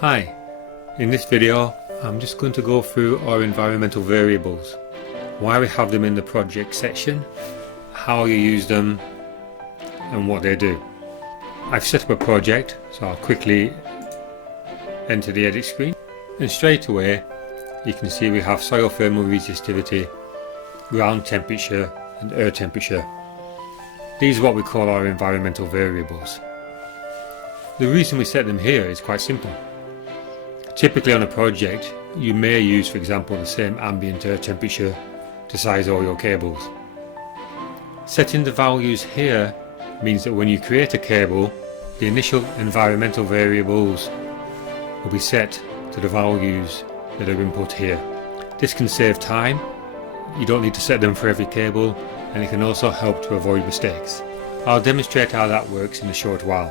Hi, in this video I'm just going to go through our environmental variables, why we have them in the project section, how you use them and what they do. I've set up a project, so I'll quickly enter the edit screen, and straight away you can see we have soil thermal resistivity, ground temperature and air temperature. These are what we call our environmental variables. The reason we set them here is quite simple. Typically on a project you may use, for example, the same ambient air temperature to size all your cables. Setting the values here means that when you create a cable, the initial environmental variables will be set to the values that are input here. This can save time, you don't need to set them for every cable, and it can also help to avoid mistakes. I'll demonstrate how that works in a short while.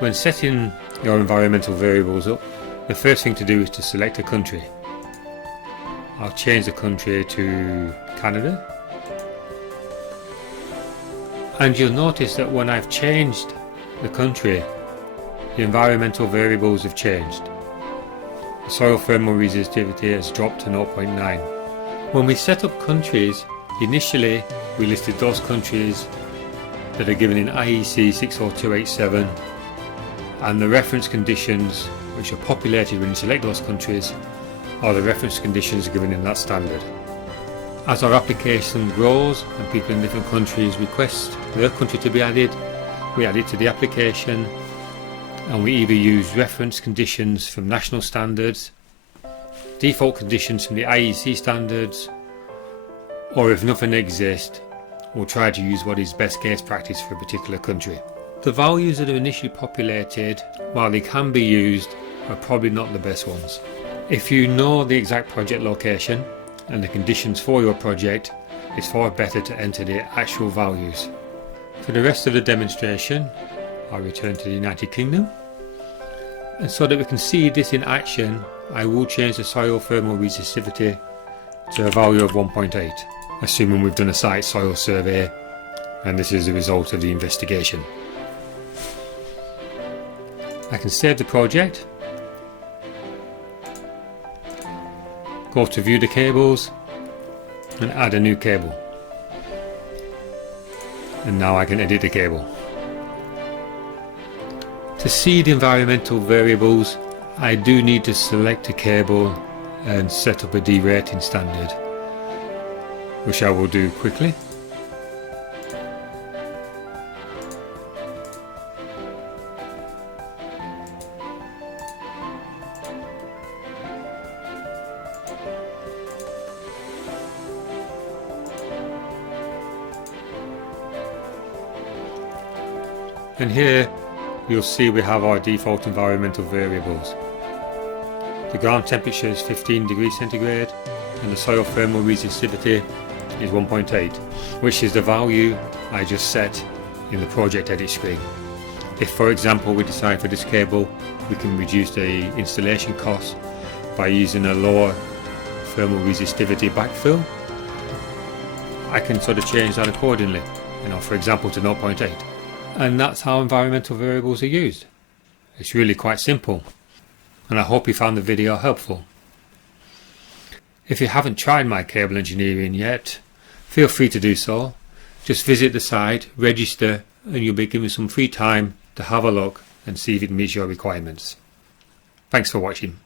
When setting your environmental variables up, the first thing to do is to select a country. I'll change the country to Canada. And you'll notice that when I've changed the country, the environmental variables have changed. The soil thermal resistivity has dropped to 0.9. When we set up countries, initially we listed those countries that are given in IEC 60287, and the reference conditions which are populated when you select those countries are the reference conditions given in that standard. As our application grows and people in different countries request their country to be added, we add it to the application, and we either use reference conditions from national standards, default conditions from the IEC standards, or if nothing exists, we'll try to use what is best case practice for a particular country. The values that are initially populated, while they can be used, are probably not the best ones. If you know the exact project location and the conditions for your project, it's far better to enter the actual values. For the rest of the demonstration, I'll return to the United Kingdom, and so that we can see this in action, I will change the soil thermal resistivity to a value of 1.8, assuming we've done a site soil survey and this is the result of the investigation. I can save the project, go to view the cables and add a new cable, and now I can edit the cable. To see the environmental variables, I do need to select a cable and set up a derating standard, which I will do quickly. And here you'll see we have our default environmental variables. The ground temperature is 15 degrees centigrade and the soil thermal resistivity is 1.8, which is the value I just set in the project edit screen. If, for example, we decide for this cable we can reduce the installation cost by using a lower thermal resistivity backfill, I can sort of change that accordingly, for example to 0.8. And that's how environmental variables are used. It's really quite simple, and I hope you found the video helpful. If you haven't tried myCable Engineering yet, feel free to do so. Just visit the site, register, and you'll be given some free time to have a look and see if it meets your requirements. Thanks for watching.